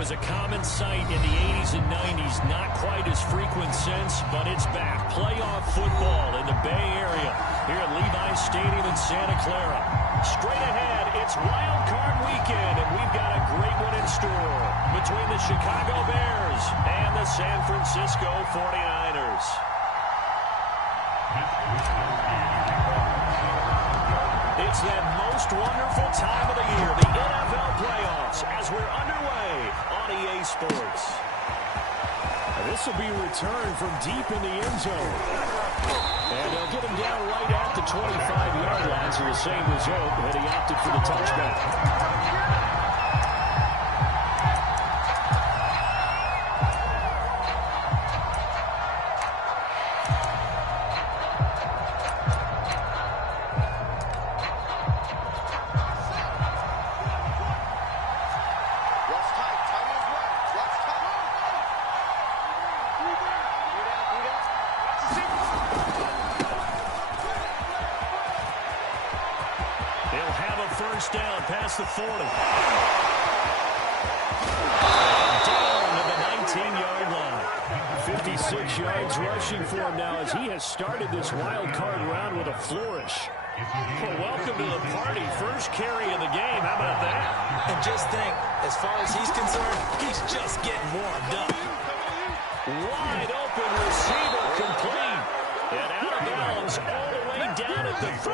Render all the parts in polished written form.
was a common sight in the 80s and 90s. Not quite as frequent since, but it's back. Playoff football in the Bay Area here at Levi's Stadium in Santa Clara. Straight ahead, it's Wild Card Weekend, and we've got a great one in store between the Chicago Bears and the San Francisco 49ers. It's that most wonderful time of the year, the NFL playoffs, as we're underway on EA Sports. This will be a return from deep in the end zone. And they'll get him down right at the 25-yard line, so the same result, but he opted for the touchback. First down past the 40. Down to the 19-yard line. 56 yards rushing for him now as he has started this wild card round with a flourish. Well, welcome to the party. First carry of the game. How about that? And just think, as far as he's concerned, he's just getting warmed up. Wide open receiver complete. And out of bounds all the way down at the 3.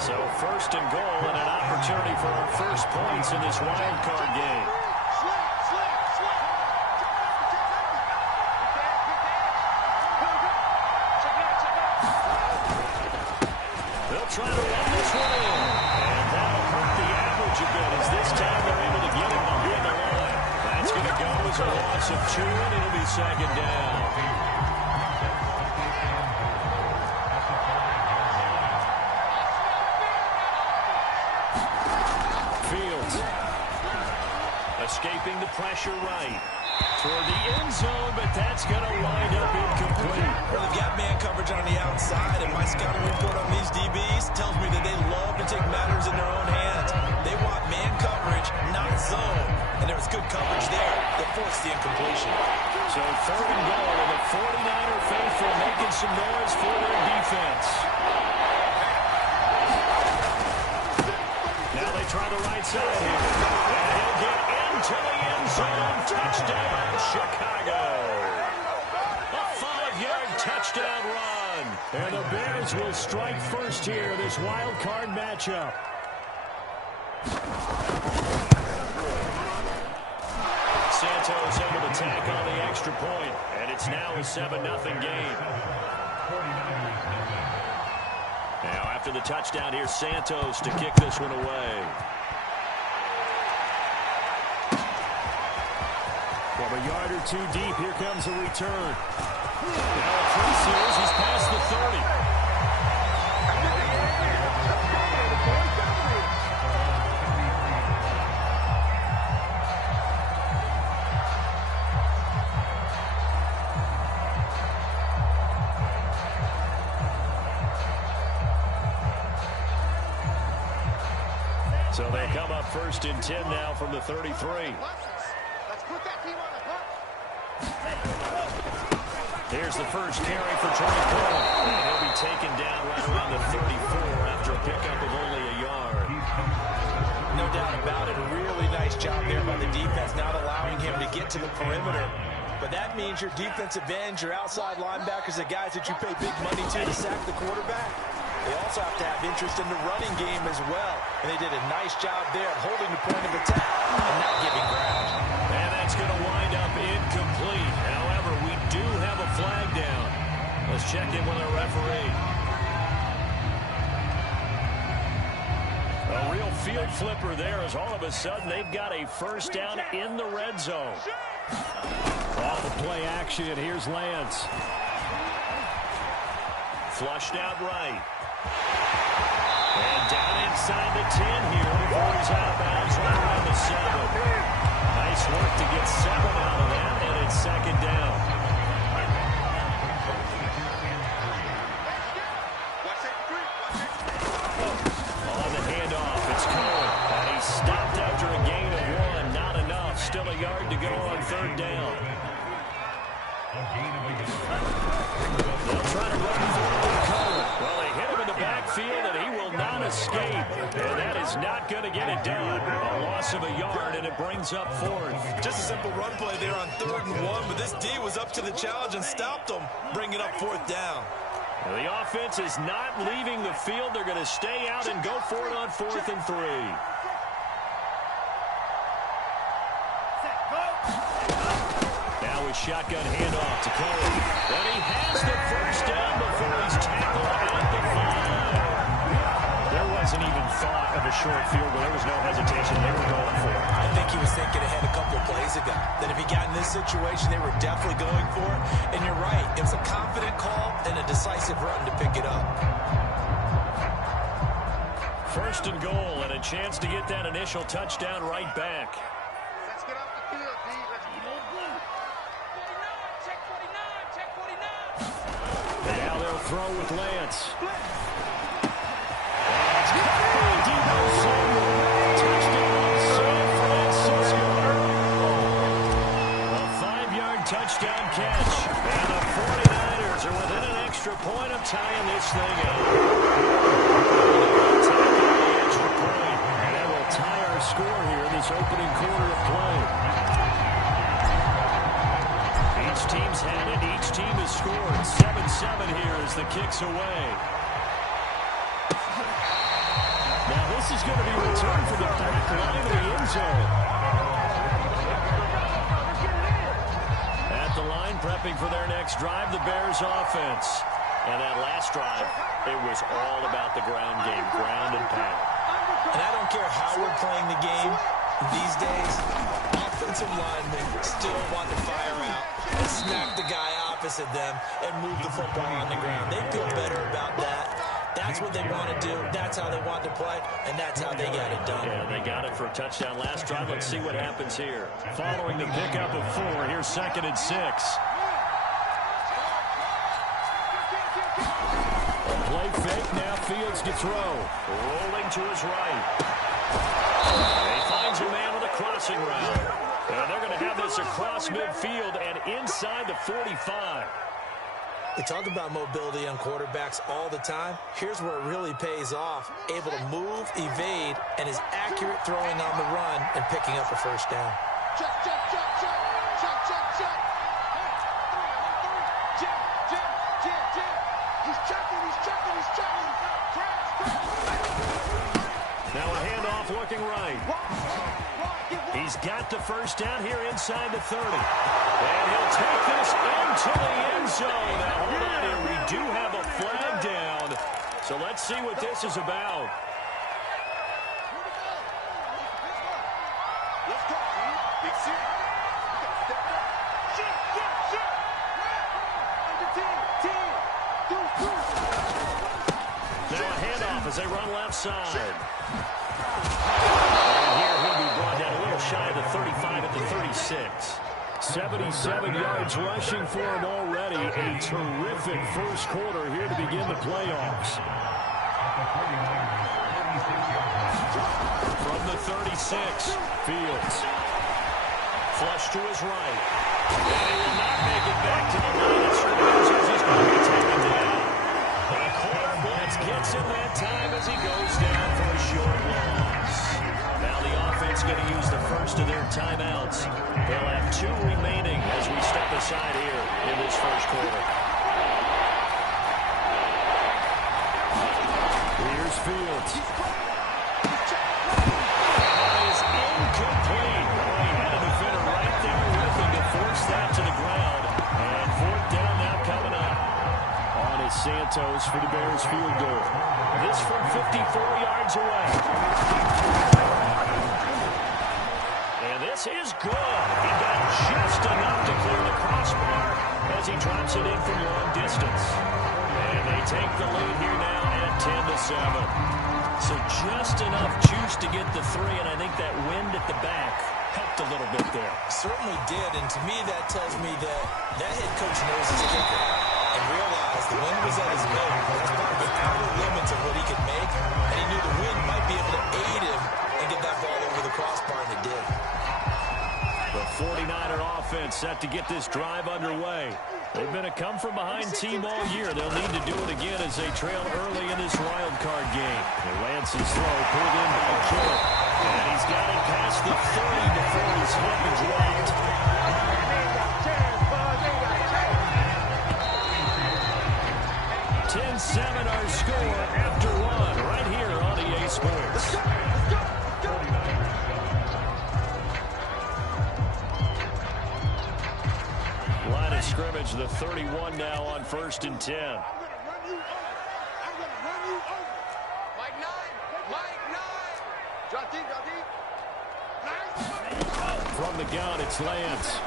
So first and goal and an opportunity for our first points in this wild card game. They'll try to run this one in. And that'll hurt the average a bit as this time they're able to get him behind the line. That's going to go as a loss of 2, and it'll be second down. Escaping the pressure right toward the end zone, but that's going to wind up incomplete. Well, they've got man coverage on the outside, and my scouting report on these DBs tells me that they love to take matters in their own hands. They want man coverage, not zone, and there was good coverage there that forced the incompletion. So third and goal, and the 49er faithful making some noise for their defense. Now they try the right side here, and he'll get into the end zone. Touchdown, Chicago. A 5-yard touchdown run. And the Bears will strike first here in this wild card matchup. Santos able to tack on the extra point, and it's now a 7-0 game. Now after the touchdown, here's Santos to kick this one away. From a yard or two deep, here comes the return. Now Precious is past the 30. So they come up first and 10 now from the 33. Here's the first carry for Troy Cohen. And he'll be taken down right around the 34 after a pickup of only a yard. No doubt about it. A really nice job there by the defense, not allowing him to get to the perimeter. But that means your defensive ends, your outside linebackers, the guys that you pay big money to sack the quarterback. They also have to have interest in the running game as well. And they did a nice job there at holding the point of attack and not giving ground. And that's going to wind up incomplete. However, we do have a flag down. Let's check in with our referee. A real field flipper there as all of a sudden they've got a first down in the red zone. Off the play action, here's Lance. Flushed out right. And down inside the 10 here before he's out of bounds right around the 7. Nice work to get 7 out of that, and it's second down. On the handoff, it's Cohen. And he's stopped after a gain of 1. Not enough. Still a yard They'll try to run forward. Well, they hit him in the backfield, and he will not escape. And that is not going to get it done. A loss of a yard, and it brings up fourth. Just a simple run play there on 3rd and 1, but this D was up to the challenge and stopped them, bringing up 4th down. Well, the offense is not leaving the field. They're going to stay out and go for it on 4th and 3. Now a shotgun handoff to Cole. And he has the first down before he's tackled at the 5. There wasn't even thought of a short field goal. There was no hesitation. They were going for it. I think he was thinking ahead a couple of plays ago that if he got in this situation, they were definitely going for it. And you're right. It was a confident call and a decisive run to pick it up. 1st and goal, and a chance to get that initial touchdown right back. Let's get off the field, D. Let's go. 49, check 49, check 49. And now they'll throw with Lance. Touchdown catch. And the 49ers are within an extra point of tying this thing up. Extra point. And that will tie our score here in this opening quarter of play. Each team's had it. Each team has scored. 7-7 here as the kick's away. Now this is going to be returned from the back line of the end zone. The line prepping for their next drive, the Bears offense. And that last drive, it was all about the ground game, ground and pound. And I don't care how we're playing the game these days, offensive linemen still want to fire out and smack the guy opposite them and move the football on the ground. They feel better about that. That's what they want to do. That's how they want to play, and that's how they got it done. Yeah, they got it for a touchdown last drive. Let's see what happens here. Following the pickup of 4, here's 2nd and 6. A play fake, now Fields to throw. Rolling to his right. He finds a man with a crossing route. And they're going to have this across midfield and inside the 45. We talk about mobility on quarterbacks all the time. Here's where it really pays off. Able to move, evade, and is accurate throwing on the run and picking up a first down. Check, check, check, check, check, check, check. Check, check, check, check. He's checking, he's checking, he's checking. Now a handoff looking right. He's got the first down here inside the 30. And he'll take this into the end zone. Now, hold on here. We do have a flag down. So let's see what this is about. Let's go, man. Big shit. We got to step up. Shit, shit, shit. Under 10, 10. Now a handoff as they run left side. And here he'll be brought down a little shy of the 35 at the 36. 77 yards rushing for him already. A terrific first quarter here to begin the playoffs. From the 36, Fields. Flush to his right. And he will not make it back to the line of scrimmage as he's going to be taken down. A core blitz gets him that time as he goes down for a short loss. Now the offense going to use the first of their timeouts. They'll have 2 remaining as we step aside here in this first quarter. Here's Fields. That is incomplete. Oh, he had a defender right there with him to force that to the ground. And 4th down now coming up. On is Santos for the Bears field goal. This from 54 yards away. And this is good. He got just enough to clear the crossbar as he drops it in from long distance. And they take the lead here now at 10-7. So just enough juice to get the 3, and I think that wind at the back helped a little bit there. Certainly did, and to me that tells me that head coach knows his kicker and realized the wind was at his back. That's part of the outer limits of what he could make, and he knew the wind might be able to aid him and get that ball over the crossbar, and it did. The 49er offense set to get this drive underway. They've been a come-from-behind team all year. They'll need to do it again as they trail early in this wild card game. And Lance's throw pulled in by Kittle. And he's got it past the 30 before he's hit and dropped. 10-7 our score after one right here on EA Sports. Line of scrimmage, the 31 now on 1st and 10. Mike 9. Drop deep. From the gun, it's Lance.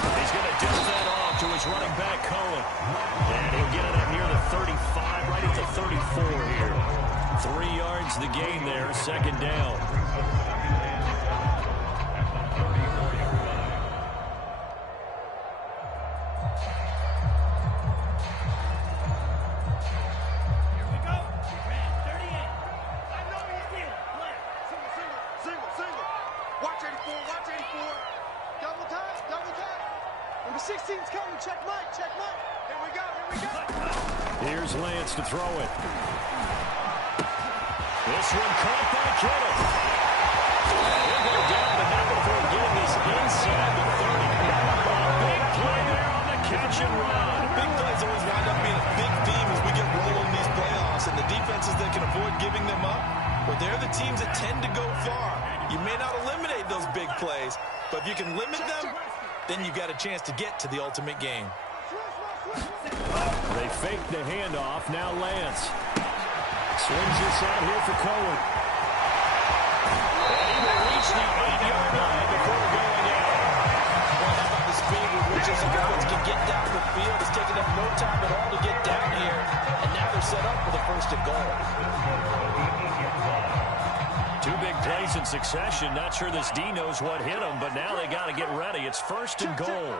He's going to dish that off to his running back, Cohen. And he'll get it up near the 35, right at the 34 here. 3 yards the gain there, 2nd down. Watch 84. Double time. Number 16's coming. Check Mike. Here we go. Here's Lance to throw it. This one caught by Kittle. He'll go down, but not before getting this inside the 30. A big play there on the catch and run. Big plays always wind up being a big theme as we get rolling in these playoffs. And the defenses that can avoid giving them up, well, they're the teams that tend to go far. You may not eliminate those big plays, but if you can limit them, then you've got a chance to get to the ultimate game. They fake the handoff. Now Lance swings this out here for Cohen. And he will reach the 8-yard line before going out. Well, how about the speed with which his opponents can get down the field? It's taking them no time at all to get down here, and now they're set up for the 1st and goal. 2 big plays in succession. Not sure this D knows what hit him, but now they got to get ready. It's 1st and goal.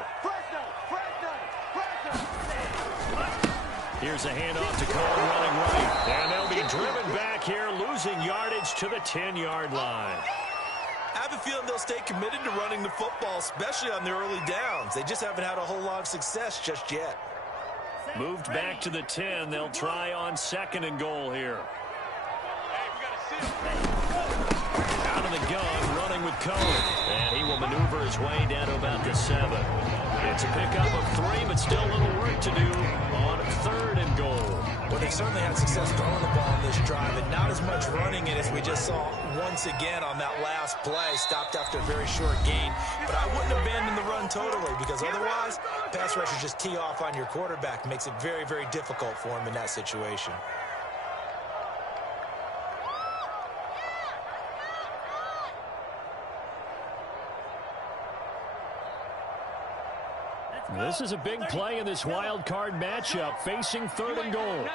Here's a handoff to Cohen running right. And they'll be driven back here, losing yardage to the 10-yard line. I have a feeling they'll stay committed to running the football, especially on the early downs. They just haven't had a whole lot of success just yet. Moved back to the 10. They'll try on 2nd and goal here. Out of the gun, running with Cohen. And he will maneuver his way down to about the 7. It's a pickup of 3, but still a little work to do on 3rd and goal. Well, they certainly had success throwing the ball on this drive, and not as much running it as we just saw once again on that last play. Stopped after a very short gain. But I wouldn't abandon the run totally, because otherwise, pass rushers just tee off on your quarterback. Makes it very, very difficult for him in that situation. This is a big play in this wild card matchup, facing 3rd and goal.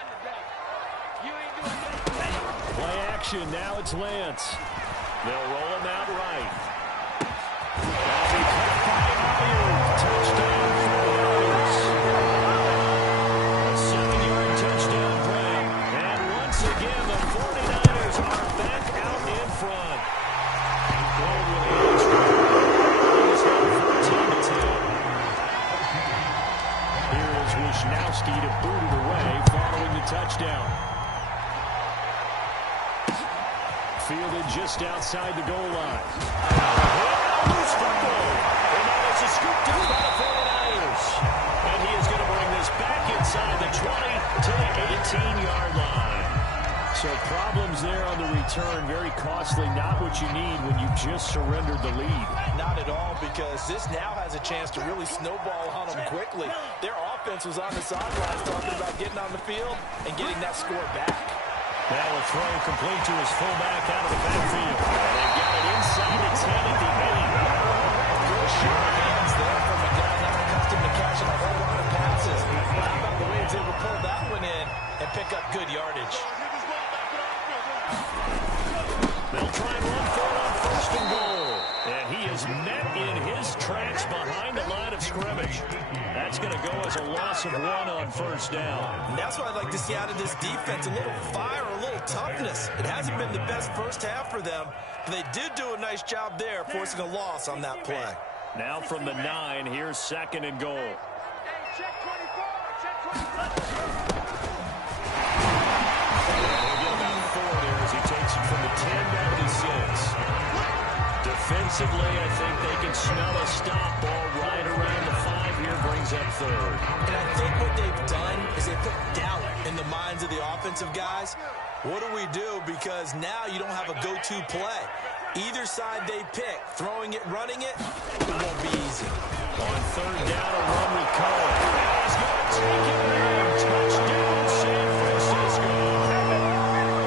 Play action, now it's Lance. They'll roll him out right. That'll be caught by Ayuk. Touchdown, 49ers. A 7-yard touchdown play. And once again, the 49ers are back out in front. Gold with the extra. It's now 14-10. Wishnowski to boot it away following the touchdown. Fielded just outside the goal line. Loose football. And now it's a scooped up by the 49ers. And he is going to bring this back inside the 20 to the 18-yard line. So problems there on the return. Very costly. Not what you need when you just surrendered the lead. Not at all, because this now has a chance to really snowball on them quickly. Their offense was on the sidelines talking about getting on the field and getting that score back. Now a throw complete to his fullback out of the backfield. And they got it inside the 10 at the 8. Good sure hands there from a guy not accustomed to catching a whole lot of passes. How about the way he's able to pull that one in and pick up good yardage? They'll try and run for it on 1st and goal. And he is met in his tracks behind the line of scrimmage. That's going to go as a loss of 1 on 1st down. And that's what I'd like to see out of this defense, a little fire, a little toughness. It hasn't been the best first half for them, but they did do a nice job there, forcing a loss on that play. Now from the 9, here's 2nd and goal. Check 24. Check 24. They'll get about 4 there as he takes it from the 10 down to the 6. Defensively, I think they can smell a stop ball right around the 5 here, brings up 3rd. And I think what they've done is they put doubt in the minds of the offensive guys. What do we do? Because now you don't have a go-to play. Either side they pick, throwing it, running it, it won't be easy. On 3rd down, a run with Cohen. He's going to take it there. Touchdown, San Francisco.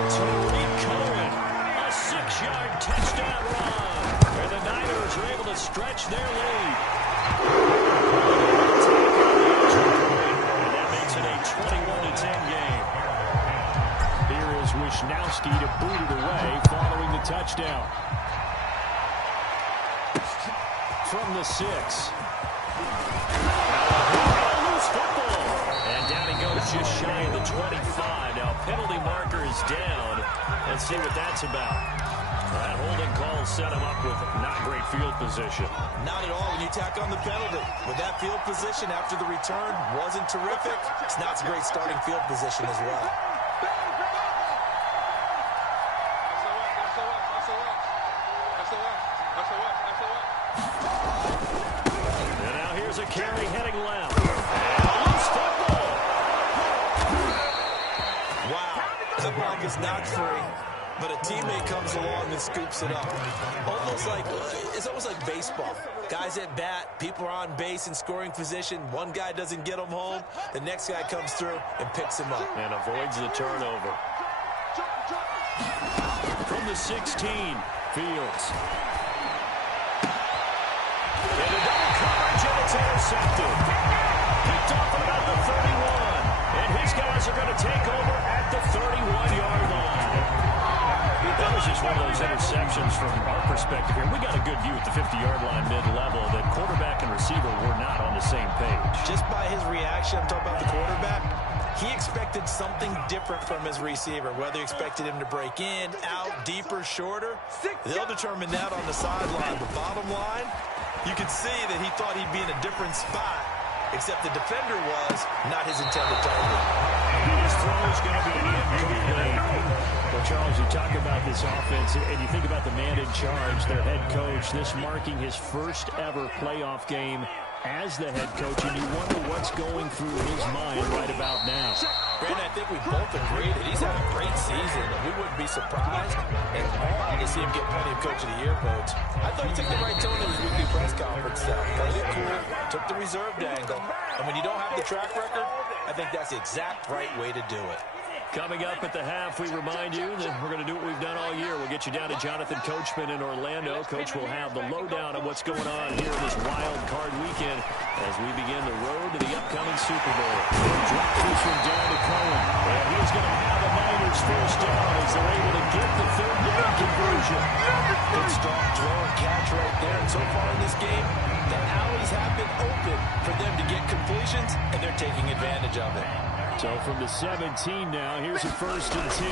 Tariq Cohen, a 6-yard touchdown run. And the Niners are able to stretch their lead. And that makes it a 21-10 game. Here is Wisnowski to boot it away following the touchdown. From the 6. Loose football. And down he goes just shy of the 25. Now penalty marker is down. Let's see what that's about. That holding call set him up with not great field position. Not at all when you tack on the penalty. With that field position after the return wasn't terrific. It's not a great starting field position as well. And now here's a carry heading left. And a loose football. Wow. The ball is not free, but a teammate comes along and scoops it up. It's almost like baseball. Guys at bat, people are on base in scoring position. One guy doesn't get him home. The next guy comes through and picks him up. And avoids the turnover. From the 16, Fields. And a double coverage, and it's intercepted. Picked off about the 31. And his guys are going to take over at the 31-yard line. That was just one of those interceptions from our perspective here. We got a good view at the 50-yard line mid-level that quarterback and receiver were not on the same page. Just by his reaction, I'm talking about the quarterback, he expected something different from his receiver, whether he expected him to break in, out, deeper, shorter. They'll determine that on the sideline. The bottom line, you could see that he thought he'd be in a different spot, except the defender was not his intended target. His throw is going to be incomplete. Well, Charles, you talk about this offense, and you think about the man in charge, their head coach, this marking his first ever playoff game as the head coach, and you wonder what's going through his mind right about now. Brandon, I think we both agree that he's had a great season, and we wouldn't be surprised at all to see him get plenty of Coach of the Year votes. I thought he took the right tone in his weekly press conference, though. Played it cool, took the reserved angle, and when you don't have the track record, I think that's the exact right way to do it. Coming up at the half, we remind you that we're going to do what we've done all year. We'll get you down to Jonathan Coachman in Orlando. Coach will have the lowdown of what's going on here this wild card weekend as we begin the road to the upcoming Super Bowl. Drop this one down to Cohen. And he's going to have a Niners first down as they're able to get the 3rd down conversion. Good strong throw and catch right there. And so far in this game, the alleys have been open for them to get completions, and they're taking advantage of it. So from the 17 now, here's a 1st and 10.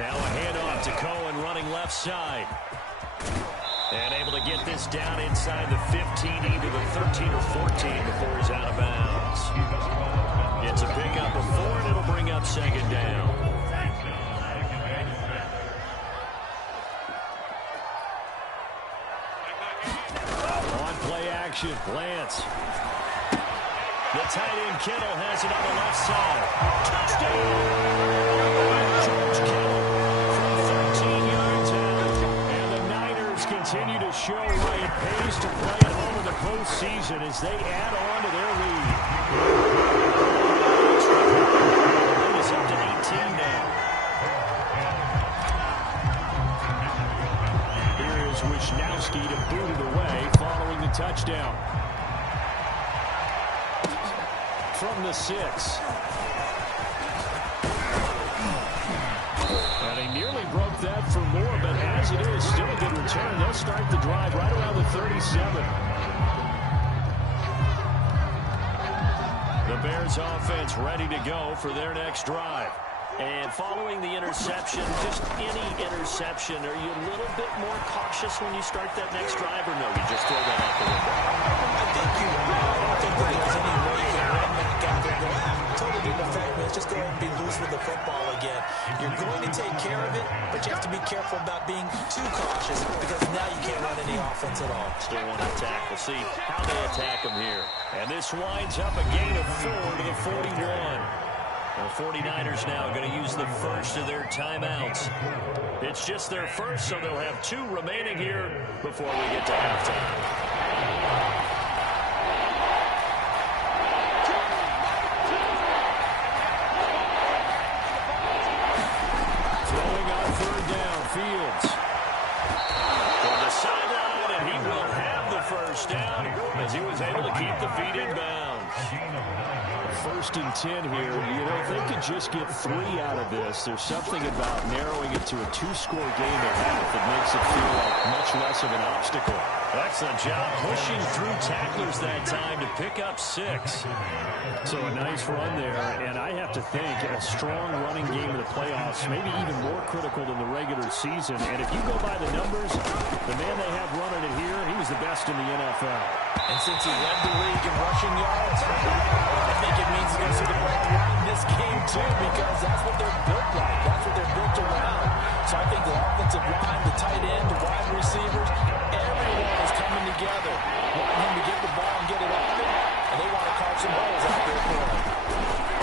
Now a handoff to Cohen running left side. And able to get this down inside the 15, either the 13 or 14 before he's out of bounds. It's a pickup of 4, and it'll bring up 2nd down. On play action, Lance. The tight end Kittle has it on the left side. Touchdown! George Kittle from 13 yards out. And the Niners continue to show why it pays to play at home in the postseason as they add on to their lead. It is up to 18 now. Here is Wisnowski to boot it away following the touchdown. From the 6. And he nearly broke that for more, but as it is, still a good return. They'll start the drive right around the 37. The Bears offense ready to go for their next drive. And following the interception, just any interception, are you a little bit more cautious when you start that next drive, or no, you just throw that out the window? I think you will. I don't think that there's any way you can didn't affect me. Let's just go ahead and be loose with the football again. You're going to take care of it, but you have to be careful about being too cautious because now you can't run any offense at all. Still want to attack. We'll see how they attack them here. And this winds up a gain of 4 to the 41. The 49ers now going to use the first of their timeouts. It's just their first, so they'll have 2 remaining here before we get to halftime. Fields from the sideline, and he will have the first down as he was able to keep the feet in bounds. 1st and 10 here. You know, if they could just get 3 out of this, there's something about narrowing it to a 2-score game at half that makes it feel like much less of an obstacle. Excellent job pushing through tacklers that time to pick up 6. So a nice run there, and I have to think a strong running game in the playoffs, maybe even more critical than the regular season. And if you go by the numbers, the man they have running it here, he was the best in the NFL. And since he led the league in rushing yards, I think it means he's going to see the ball run this game too, because that's what they're built like. That's what they're built around. So I think the offensive line, the tight end, the wide receivers, everyone is coming together, wanting him to get the ball and get it open, and they want to carve some holes out there for him.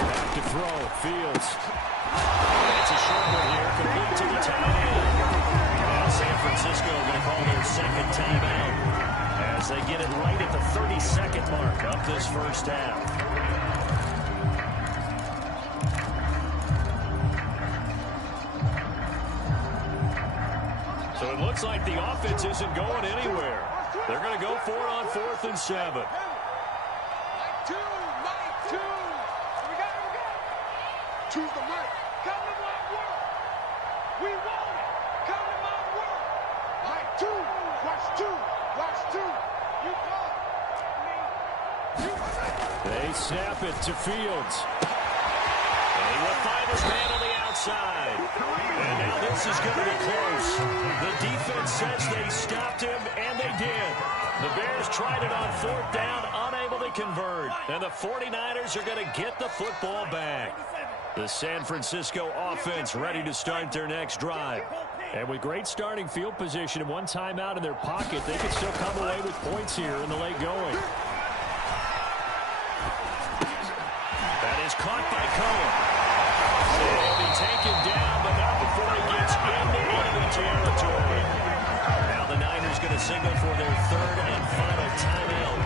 Back to throw, Fields. It's a short one here, complete to the tight end. Now San Francisco going to call their second timeout as they get it right at the 30-second mark of this first half. So it looks like the offense isn't going anywhere. They're going to go for it on 4th and 7. Mike 2, Mike 2. We got it. Choose the mic. Come to my work. We want it. Come to my work. Mike 2. Watch 2. Watch 2. You call it. They snap it to Fields. And he will find his man on the outside. And now this is going to be close. The defense says they stopped him, and they did. The Bears tried it on 4th down, unable to convert. And the 49ers are going to get the football back. The San Francisco offense ready to start their next drive. And with great starting field position and 1 timeout in their pocket, they can still come away with points here in the late going. That is caught by Cohen. He'll be taken down, but not before he gets into enemy territory. Now the Niners going to signal for their 3rd and final timeout,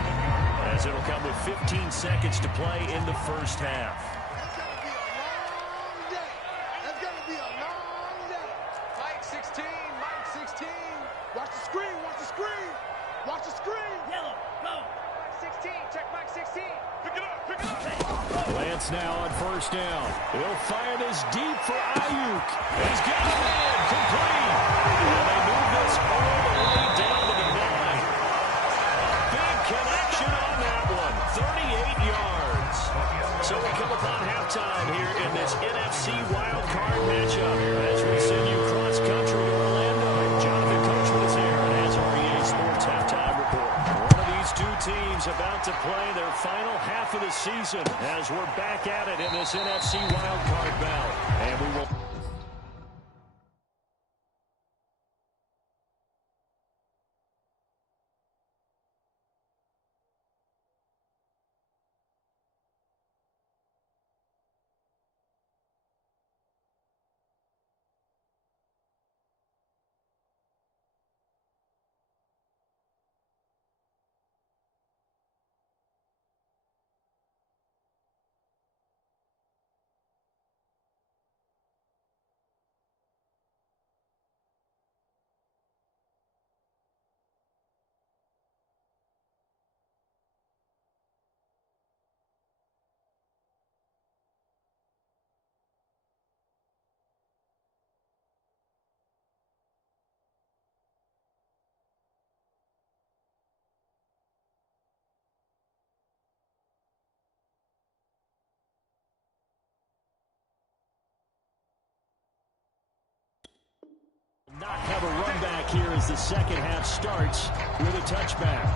as it'll come with 15 seconds to play in the first half. That's going to be a long day. Mike 16, Mike 16. Watch the screen, watch the screen. Watch the screen. Yellow, go. Mike 16, check Mike 16. Pick it up, pick it up. Lance now on 1st down. He'll fire this deep for Ayuk. He's got a man complete. And they move this all the way down to the 9. A big connection on that one. 38 yards. So we come upon halftime here in this NFC wildcard matchup as we send you cross-country to Orlando. Jonathan Coachman is here and has our EA Sports halftime report. One of these 2 teams about to play their final half of the season as we're back at it in this NFC wildcard bout. And we will... not have a run back here as the second half starts with a touchback.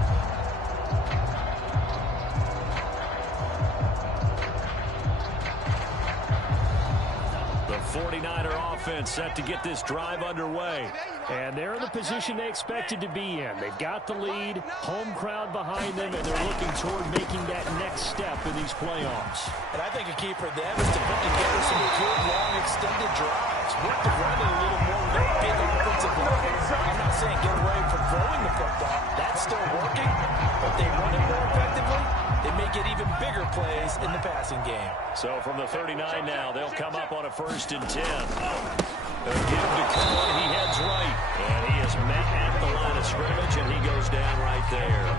49er offense set to get this drive underway. And they're in the position they expected to be in. They've got the lead, home crowd behind them, and they're looking toward making that next step in these playoffs. And I think a key for them is to put together some good, long, extended drives. Work the run a little more with a big offensive line. I'm not saying get away from throwing the football. That's still working. But they run it more effectively, they may get even bigger plays in the passing game. So from the 39 now, they'll come up on a 1st and 10. They'll give to Cohen. He heads right. And he is met at the line of scrimmage, and he goes down right there.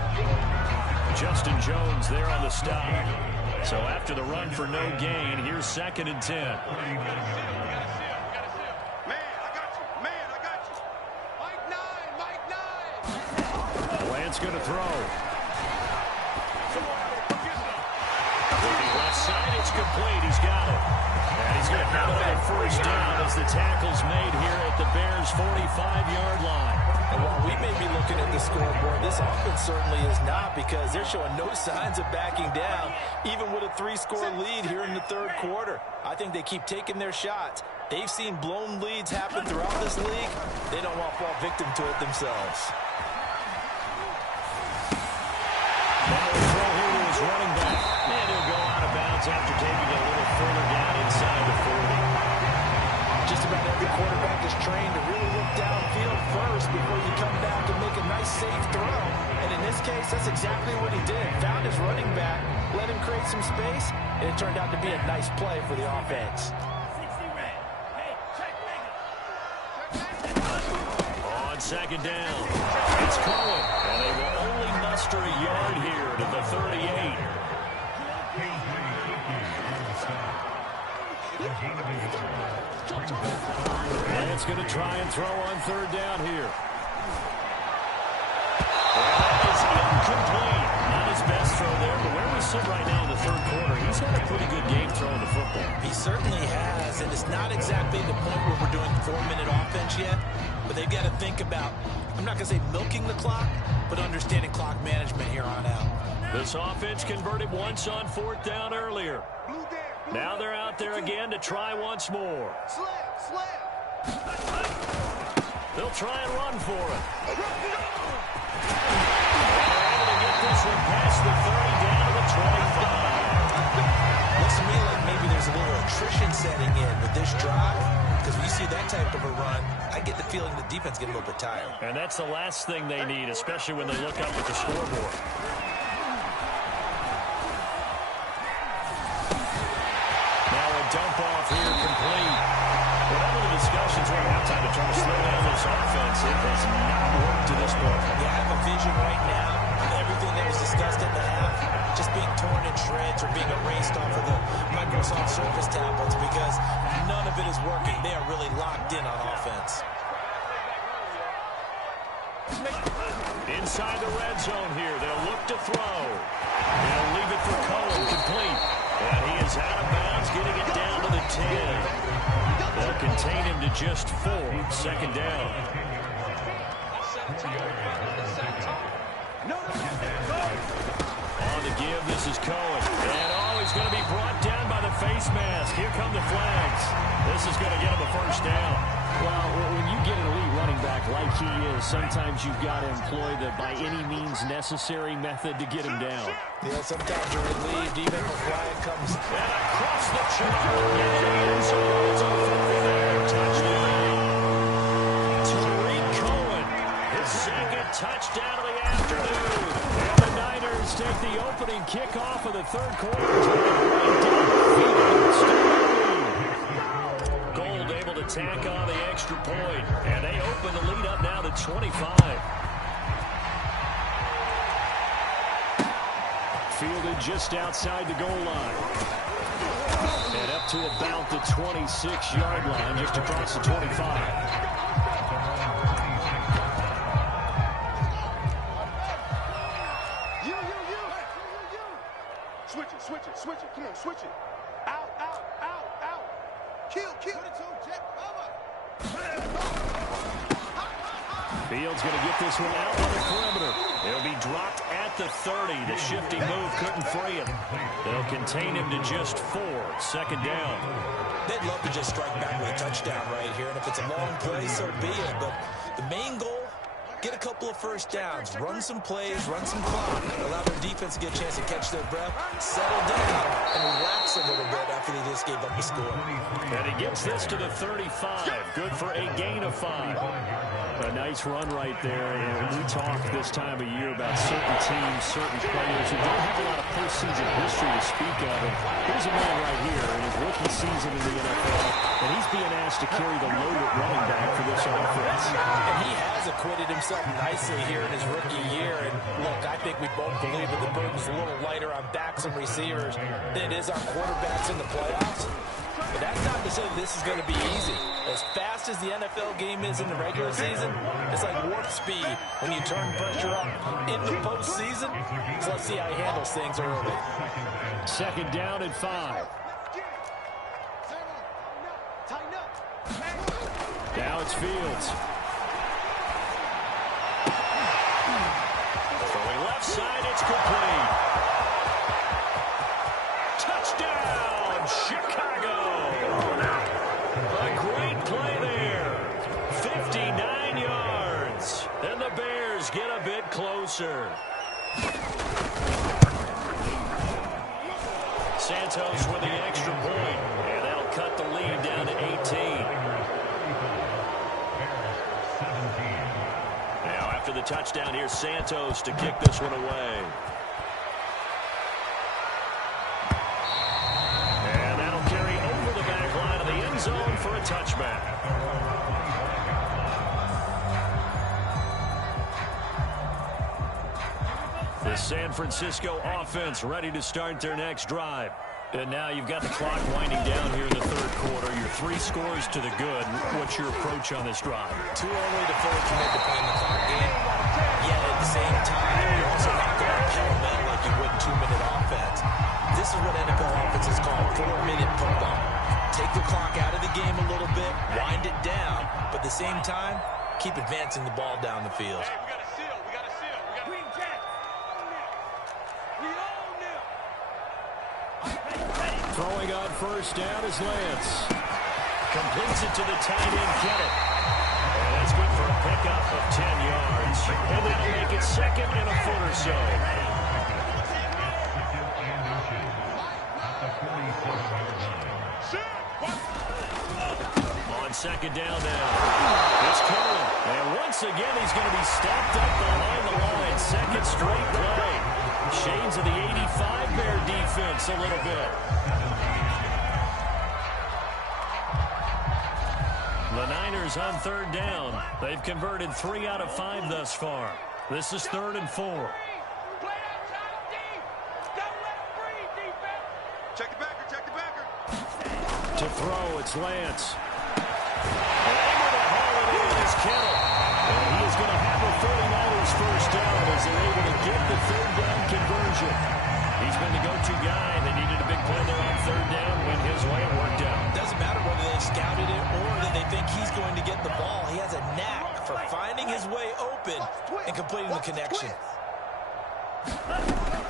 Justin Jones there on the stop. So after the run for no gain, here's 2nd and 10. Man, I got you. Mike 9. Lance going to throw. Left side, it's complete. He's got it. And he's going to have another 1st down as the tackle's made here at the Bears' 45-yard line. And while we may be looking at the scoreboard, this offense certainly is not, because they're showing no signs of backing down, even with a 3-score lead here in the 3rd quarter. I think they keep taking their shots. They've seen blown leads happen throughout this league. They don't want to fall victim to it themselves. Now the throw here to his running back. And he'll go out of bounds after taking it a little further down inside the 40. Just about every quarterback is trained to really look downfield first before you come back and make a nice, safe throw. And in this case, that's exactly what he did. Found his running back, let him create some space, and it turned out to be a nice play for the offense. On 2nd down, it's Cohen. And they will only muster a yard here to the 38. And it's going to try and throw on 3rd down here. That is incomplete. Not his best throw there, but where we sit right now in the 3rd quarter, he's had a pretty good game throwing the football. He certainly has, and it's not exactly the point where we're doing 4-minute offense yet, but they've got to think about, I'm not going to say milking the clock, but understanding clock management here on out. This offense converted once on 4th down earlier. Now they're out there again to try once more. They'll try and run for it. They're able to get this one past the 30 down to the 25. Looks to me like maybe there's a little attrition setting in with this drive, because when you see that type of a run, I get the feeling the defense get a little bit tired. And that's the last thing they need, especially when they look up at the scoreboard. Dump off here complete. Whatever the discussions were at halftime to try to slow down this offense, it has not worked to this point. Yeah, I have a vision right now of everything that was discussed at the half just being torn in shreds or being erased off of the Microsoft Surface tablets, because none of it is working. They are really locked in on offense. Inside the red zone here, they'll look to throw. They'll leave it for Cohen, complete. And he is out of bounds, getting it down to the 10. They'll contain him to just 4. 2nd down. On the give, this is Cohen. And he's going to be brought down by the face mask. Here come the flags. This is going to get him a 1st down. Well, when you get an elite running back like he is, sometimes you've got to employ the by any means necessary method to get him down. Yeah, sometimes you're relieved even if a flag comes. And across the chalk. It's over there. Touchdown. Tariq Cohen. His 2nd touchdown of the afternoon. And the Niners take the opening kickoff of the 3rd quarter. Gold able to tack on the extra point. And they open the lead up now to 25. Fielded just outside the goal line. And up to about the 26-yard line, just across the 25. Switch it. Come on, switch it. Out. Kill. Fields going to get this one out on the perimeter. It'll be dropped at the 30. The shifty move couldn't free him. They'll contain him to just 4. Second down. They'd love to just strike back with a touchdown right here, and if it's a long play, so be it. But the main goal, get a couple of first downs, run some plays, run some clock, allow their defense to get a chance to catch their breath, settle down, and relax a little bit after they just gave up the score. And he gets this to the 35. Good for a gain of 5. A nice run right there. And we talk this time of year about certain teams, certain players who don't have a lot of postseason history to speak of. And here's a man right here in his rookie season in the NFL, and he's being asked to carry the load at running back for this offense. And he has acquitted himself nicely here in his rookie year. And look, I think we both believe that the burden's a little lighter on backs and receivers than it is on quarterbacks in the playoffs. But that's not to say this is going to be easy. As fast as the NFL game is in the regular season, it's like warp speed when you turn pressure up in the postseason. So let's see how he handles things early. Second down and 5. Now it's Fields. Throwing left side, it's complete. Touchdown, Chicago. A great play there. 59 yards. And the Bears get a bit closer. Santos with the extra point. And that'll cut the lead down to 18. Now after the touchdown, here's Santos to kick this one away. And that'll carry over the back line of the end zone for a touchback. The San Francisco offense ready to start their next drive. And now you've got the clock winding down here in the third quarter. Your 3 scores to the good. What's your approach on this drive? Too early to fully commit to playing the clock game. Yet at the same time, you're also not going pell-mell like you would in 2-minute offense. This is what NFL offenses call 4-minute football. Take the clock out of the game a little bit, wind it down, but at the same time, keep advancing the ball down the field. Hey, we got a seal. We got a seal. We got Green Jack. We own them. Throwing on first down is Lance. Completes it to the tight end, Kittle. And that's good for a pickup of 10 yards. And that'll make it second and a foot or so. On second down now, it's Cohen. And once again, he's going to be stopped up behind the line. Second straight play. Shades of the 85 Bear defense a little bit. The Niners on third down. They've converted 3 out of 5 thus far. This is 3rd and 4. Play outside of deep. Don't let him breathe, defense. Check the backer. Check the backer. To throw, it's Lance. And able to haul it in is Kittle. And he is going to have a 49ers first down as they're able to get the third down conversion. He's been the go-to guy. They needed a big play there on third down. Went his way and worked out. Doesn't matter whether they scouted it or that they think he's going to get the ball. He has a knack for finding his way open and completing the connection.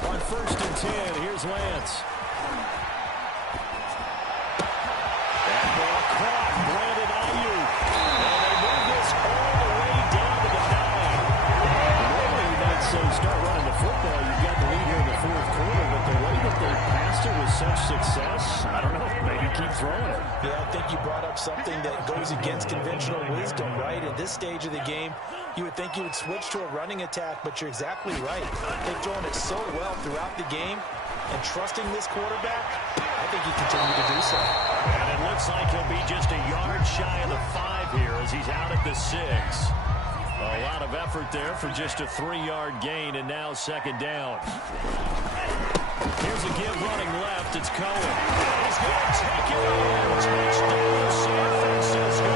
On first and 10, here's Lance. That ball caught. Brandon Ayuk. And they move this all the way down to the 9. Normally you might say start running the football. You've got the lead here in the fourth quarter, but the way that they passed it with such success, I don't know, maybe keep throwing it. Yeah, I think you brought up something that goes against conventional wisdom, right? At this stage of the game, you would think you would switch to a running attack, but you're exactly right. They've thrown it so well throughout the game, and trusting this quarterback, I think he continue to do so. And it looks like he'll be just a yard shy of the 5 here as he's out at the 6. A lot of effort there for just a 3-yard gain, and now second down. Here's a give running left. It's Cohen. He's going to take it over. Touchdown, San Francisco.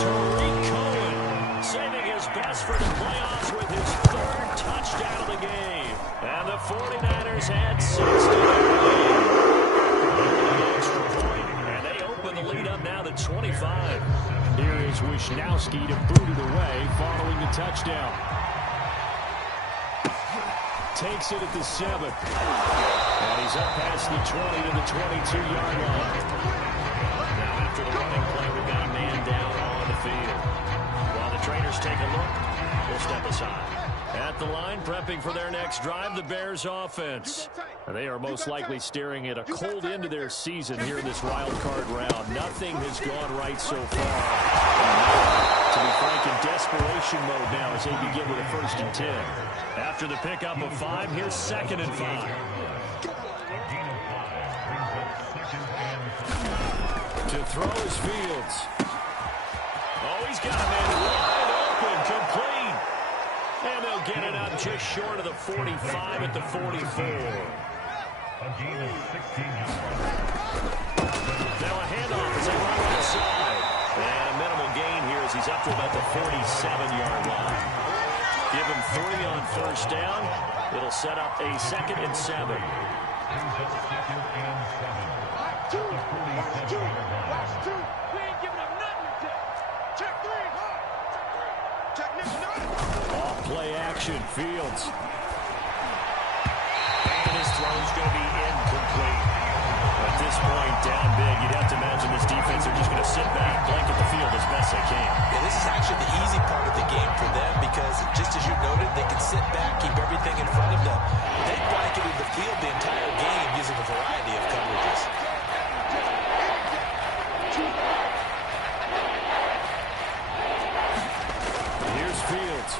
Tariq Cohen saving his best for the playoffs with his 3rd touchdown of the game. And the 49ers had 6 to extra point, and they open the lead up now to 25. Here is Wisnowski to boot it away following the touchdown. takes it at the 7. And he's up past the 20 to the 22-yard line. Now after the running play, we've got a man down on the field. While the trainers take a look, we'll step aside. At the line, prepping for their next drive, the Bears offense. They are most likely staring at a cold end to their season here in this wild card round. Nothing has gone right so far. To be frank, in desperation mode now as they begin with a 1st and 10. After the pickup of 5, here's 2nd and 5. To throw is Fields. Oh, he's got a man wide open, complete. And they'll get it up just short of the 45 at the 44. Now a handoff as they run right side. And a minimal gain here as he's up to about the 47-yard line. Give him 3 on 1st down. It'll set up a 2nd and 7. Off play action, Fields. And his throw's going to be incomplete. At this point, down big, you'd have to imagine this defense are just going to sit back, blanket the field as best they can. Yeah, this is actually the easy part of the game for them because, just as you noted, they can sit back, keep everything in front of them. They blanketed the field the entire game using a variety of coverages. Here's Fields.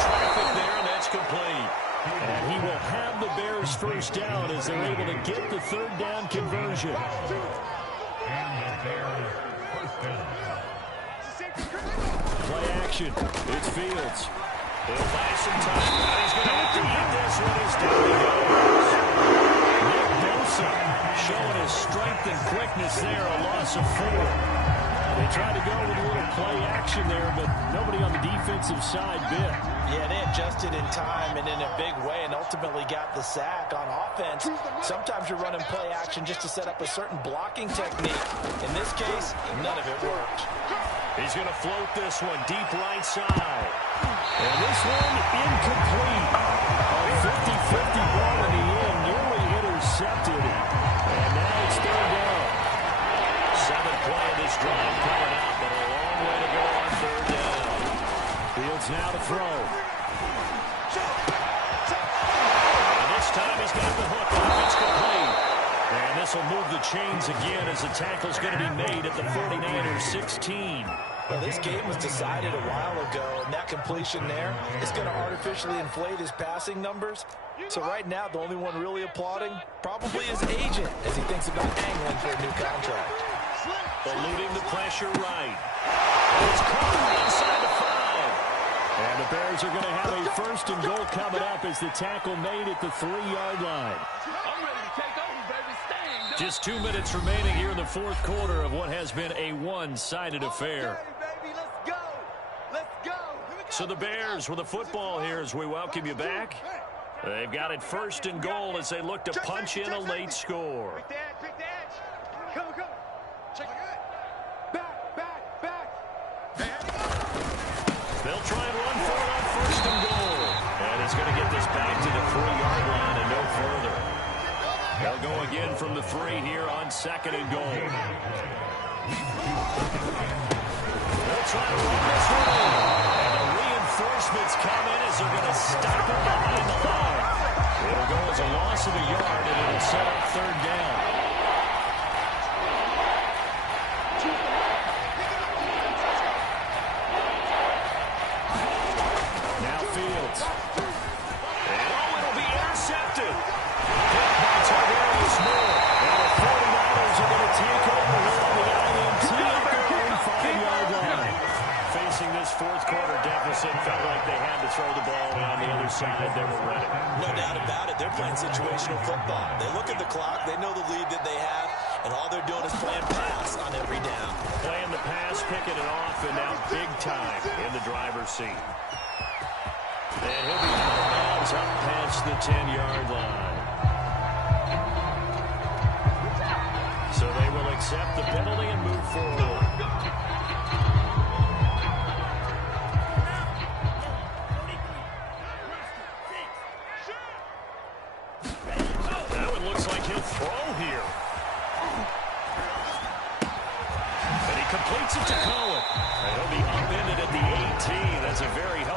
Traffic there, and that's complete. And he will have the Bears 1st down as they're able to get the 3rd down conversion. Play action. It's Fields. He'll buy some time, but he's going to have to eat this one as down he goes. Nick Bosa showing his strength and quickness there, a loss of 4. They tried to go with a little play action there, but nobody on the defensive side bit. Yeah, they adjusted in time and in a big way and ultimately got the sack on offense. Sometimes you're running play action just to set up a certain blocking technique. In this case, none of it worked. He's going to float this one deep right side. And this one incomplete. A 50-50 ball in the end, nearly intercepted. And now it's 3rd down. 7th play of this drive coming up, but a long way to go on 3rd down. Fields now to throw. And this time he's got the hook on. It's complete. And this will move the chains again as the tackle's going to be made at the 49ers 16. Well, this game was decided a while ago, and that completion there is going to artificially inflate his passing numbers. So right now, the only one really applauding probably his agent as he thinks about angling for a new contract. Eluding the pressure right. And it's caught inside the 5. And the Bears are going to have a 1st and goal coming up as the tackle made at the 3-yard line. I'm ready to take over, baby. Staying. Just 2 minutes remaining here in the 4th quarter of what has been a one-sided affair. Baby, let's go. Let's go. So the Bears with the football here as we welcome you back. They've got it 1st and goal as they look to punch in a late score. Quick the edge. Come on. Check it. Back. They'll try and run for it on 1st and goal. And it's going to get this back to the 3-yard line and no further. They'll go again from the 3 here on 2nd and goal. They'll try to run this one. And the reinforcements come in as they're going to stop it behind the line. It'll go as a loss of a yard, and it'll set up 3rd down. Now Fields. And it'll be intercepted. Hit by Tarvarius Moore. And the 49ers are going to take over here on the INT at their own 5-yard line. Facing this 4th quarter deficit, felt like they had to throw the ball, and on the other side, they were ready. No doubt about it. They're playing situational football. They look at the clock. They know the lead that they have, and all they're doing is playing pass on every down. Playing the pass, picking it off, and now big time in the driver's seat. And he'll be out of bounds up past the 10-yard line. So they will accept the penalty and move forward.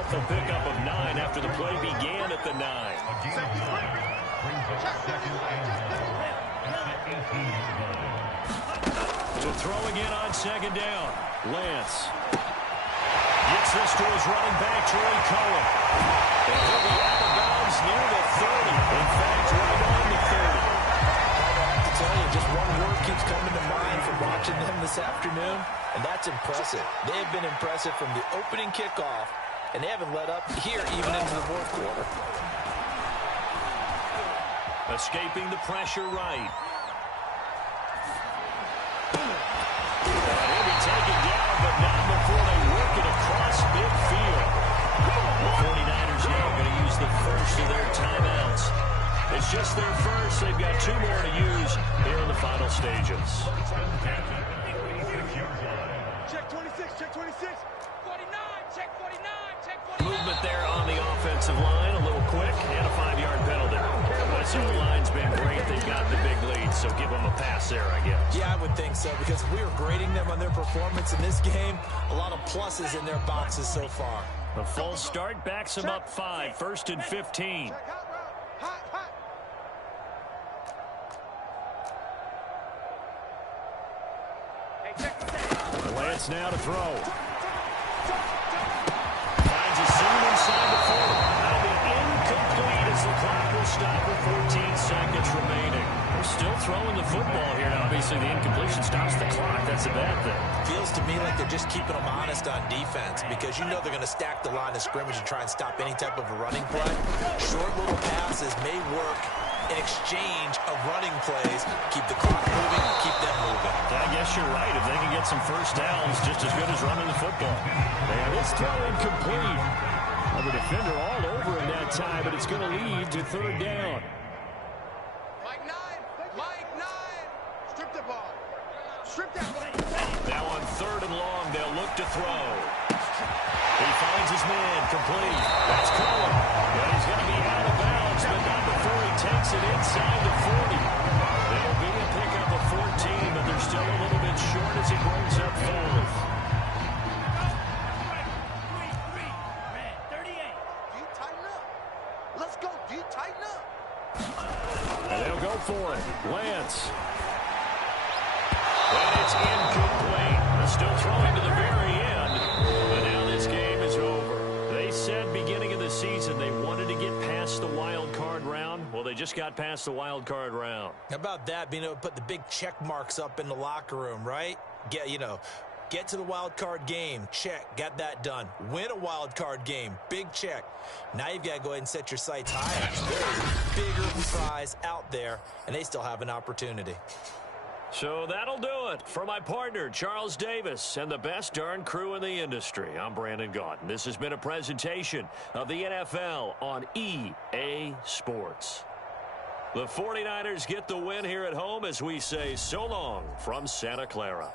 A pickup of 9 after the play began at the 9. To throw again on second down. Lance gets this to his running back, Troy Cohen. And he'll be out of bounds near the 30. In fact, right on the 30. I have to tell you, just one word keeps coming to mind from watching them this afternoon, and that's impressive. They have been impressive from the opening kickoff, and they haven't let up here even into the fourth quarter. Escaping the pressure right. He'll be taken down, but not before they work it across midfield. The 49ers now going to use the first of their timeouts. It's just their first. They've got 2 more to use here in the final stages. Check 26, check 26. 49, check 49, check 49. Movement there on the offensive line, a little quick, and a 5-yard penalty. So the line's been great. They've got the big lead, so give them a pass there, I guess. Yeah, I would think so, because we were grading them on their performance in this game. A lot of pluses in their boxes so far. A full start backs them up 5, 1st and 15. Check hot route. Hot, hot. Hey, check the set. Lance now to throw. Finds a seam inside the 40. That'll be incomplete as the clock will stop with 14 seconds remaining. They're still throwing the football here. Obviously, the incompletion stops the clock. That's a bad thing. Feels to me like they're just keeping them honest on defense, because you know they're going to stack the line of scrimmage and try and stop any type of a running play. Short little passes may work in exchange of running plays. Keep the clock moving, keep them moving. I guess you're right. If they can get some first downs, just as good as running the football. And this throw incomplete. Well, the defender all over him that time, but it's going to lead to 3rd down. Mike 9. Mike 9. Strip the ball. Strip that ball. Now on 3rd and long, they'll look to throw. He finds his man, complete. That's Cohen. But he's going to be out of bounds, but not before he takes it inside the 40. It'll be a pickup of 14, but they're still a little bit short as he brings up 4th. 38. D, tighten up. Let's go, D, tighten up. And they'll go for it. Lance. And it's incomplete. They're still throwing to the very end. But now this game is over. They said beginning of the season they wanted to get past the wild card round. Well, they just got past the wild card round. How about that, being able to put the big check marks up in the locker room, right? Get to the wild card game. Check. Got that done. Win a wild card game. Big check. Now you've got to go ahead and set your sights higher. There is a bigger prize out there, and they still have an opportunity. So that'll do it for my partner, Charles Davis, and the best darn crew in the industry. I'm Brandon Gaudin. This has been a presentation of the NFL on EA Sports. The 49ers get the win here at home as we say so long from Santa Clara.